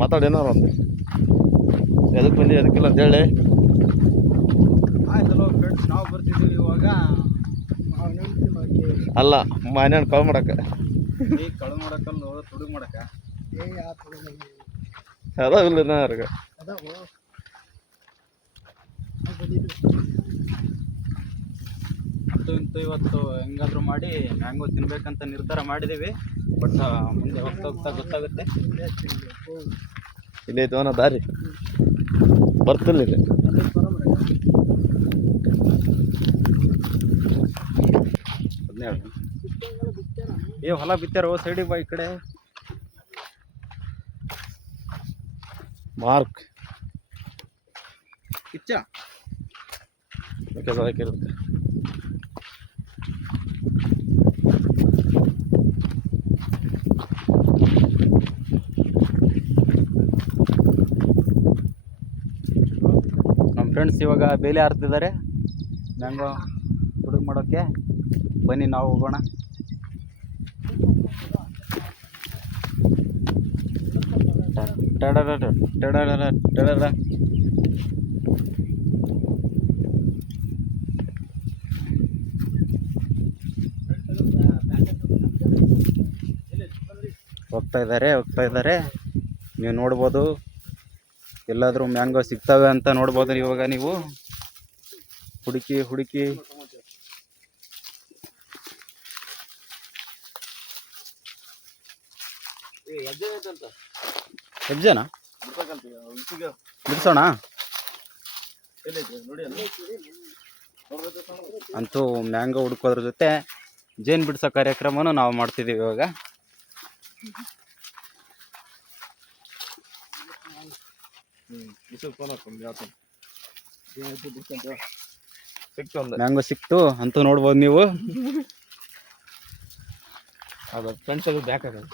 ಮಾತಾಡೇನಾರ ಒಂದು ಎದಕ್ಕೆ ಬಂದಿ ಅದಕ್ಕಿಲ್ಲ ಅಂತ ಹೇಳಿ. ಆಯ್ತಲ್ಲ ಫ್ರೆಂಡ್ಸ್, ನಾವು ಬರ್ತಿದ್ದೀವಿ ಇವಾಗ. ಅಲ್ಲ ಮನೆಯವ್ನು ಕಾಲ್ ಮಾಡಕ್ಕೆ ಈಗ ಕಳು ಮಾಡಕ್ಕಲ್ಲ, ತುಡುಗ್ ಮಾಡಕ್ಕ ಅದಾವಿಲ್ಲ ಯಾರಿಗೆ ಅಂತೂ ಇವತ್ತು ಹೆಂಗಾದ್ರೂ ಮಾಡಿ ಮ್ಯಾಂಗೋ ತಿನ್ಬೇಕಂತ ನಿರ್ಧಾರ ಮಾಡಿದ್ದೀವಿ. ಬಟ್ ಮುಂದೆ ಹೋಗ್ತಾ ಹೋಗ್ತಾ ಗೊತ್ತಾಗುತ್ತೆ. ಇಲ್ಲಿ ಐತೆ ಅವನ ದಾರಿ ಬರ್ತಿಲ್ಲ ಇಲ್ಲಿ. ಹೊಲ ಬಿತ್ತಾರ ಸೈಡಿಗೆ ಬಾ, ಈ ಕಡೆ ಮಾರ್ಕ್ ಕಿಚ್ಚ ಹಾಕಿರುತ್ತೆ. ನಮ್ಮ ಫ್ರೆಂಡ್ಸ್ ಇವಾಗ ಬೇಲಿ ಹಾರ್ತಿದ್ದಾರೆ ಮ್ಯಾಂಗೋ ಹುಡುಗ ಮಾಡೋಕ್ಕೆ. ಬನ್ನಿ ನಾವು ಹೋಗೋಣ. ಹೋಗ್ತಾ ಇದ್ದಾರೆ ನೀವು ನೋಡ್ಬೋದು. ಎಲ್ಲಾದರೂ ಮ್ಯಾಂಗೋ ಸಿಗ್ತವೆ ಅಂತ ನೋಡ್ಬೋದು ಇವಾಗ ನೀವು. ಹುಡುಕಿ ಹೆಜ್ಜೆನಾ ಬಿಡಿಸೋಣ. ಅಂತೂ ಮ್ಯಾಂಗೋ ಹುಡ್ಕೋದ್ರ ಜೊತೆ ಜೇನು ಬಿಡಿಸೋ ಕಾರ್ಯಕ್ರಮನೂ ನಾವು ಮಾಡ್ತಿದ್ದೀವಿ ಇವಾಗ. ಮ್ಯಾಂಗೋ ಸಿಕ್ತು ಅಂತೂ ನೋಡ್ಬೋದು ನೀವು. ಅದು ಫ್ರೆಂಡ್ಸ್ ಅದು ಬ್ಯಾಕ್ ಆಗೋದು.